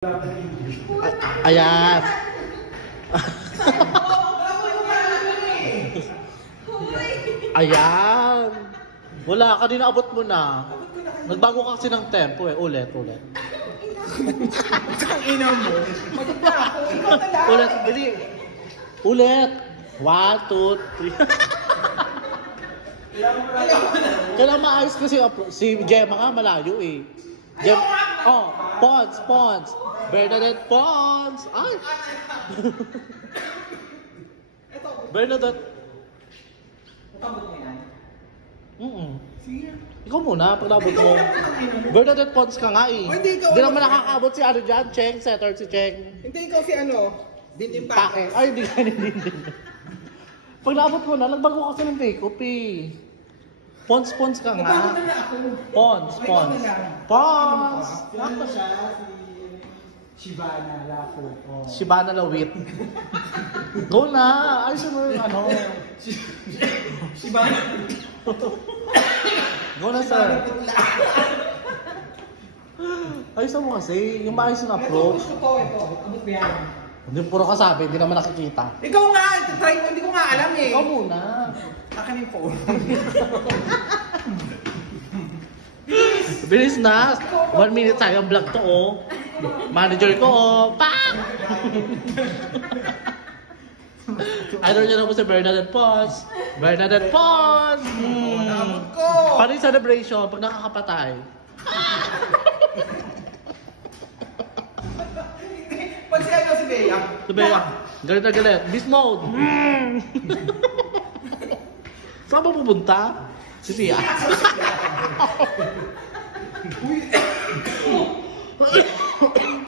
Ayan. Ayan. Wala, kanina abot mo na. Nagbago ka kasi ng tempo eh. Ulit. Ang ina mo. Maganda ako. Ikaw na lang. Ulit, bili. Ulit. 1, 2, 3. Kailangan maayos kasi si Gemma nga malayo eh. Pons. Bernadette Pons. Ay. Bernadette. Napabot mo yan? Sige. Ikaw muna, pag nabot mo. Bernadette Pons ka nga eh. Hindi, ikaw. Hindi naman nakakabot si ano dyan, Cheng, setter si Cheng. Hindi, ikaw si ano? Dindin Pake. Ay, hindi ka din. Pag nabot mo na, nagbago kasi ng makeup eh. Pons ka nga. Napabot na ako. Pons. Ano siya? Si Shibana Lafo. Oh. Shibana Lawit. Go na! Ayos mo yung ano. Shibana. Go na, sir. Ayos mo kasi. Yung maayos yung approach. Ito. Abot ba yan? Hindi puro kasabi, hindi naman nakikita. Ikaw nga! Try mo, hindi ko nga alam eh. Ikaw muna. Akin yung phone. Bilis na. 1 minute tayo ang vlog to oh. Manager ko oh. Pak! Idol niya na po si Bernadette Pons. Bernadette Pons! Nakabot ko! Paano yung celebration pag nakakapatay? Pag siya si Bea. Si Bea, galit na galit. Beast mode! Saan ba pupunta? Si Sia.